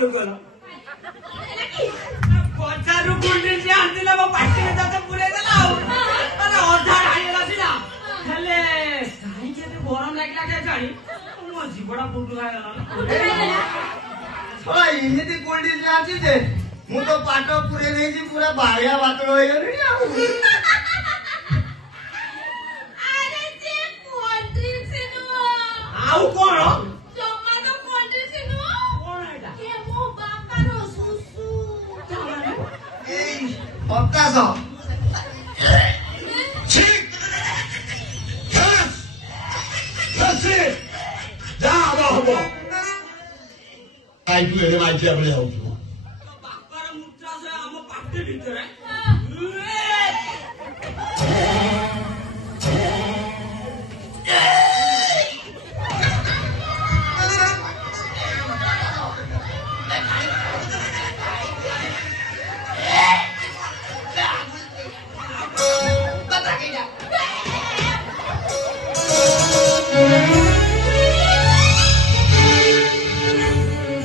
लोकला पचारू गुंडीची आणतीला मग पाठीने जातं पुरे गेला अरे अर्धा ढाईला दिला हेले काहीचे ते गरम लागला काय जाणी मग जीवडा फुटू राहिला थोड़ा इन्हें गुंडीची आणती दे હું તો પાટો પૂરે નહીં જી પૂરા ભાળ્યા વાતળો એ નહીં આવું અરે જે કોન્ટ્રી છે નો આવું કોણ જમાનો કોન્ટ્રી છે નો કોણ એટા કે મો બાપાનો સુસુ એ પત્તા છો છીક બસ જા આવો આવો આઈ તું એને માહિતી આપણે આવું છું બાપારા મુત્રા છે આમાં પાટી ભીતર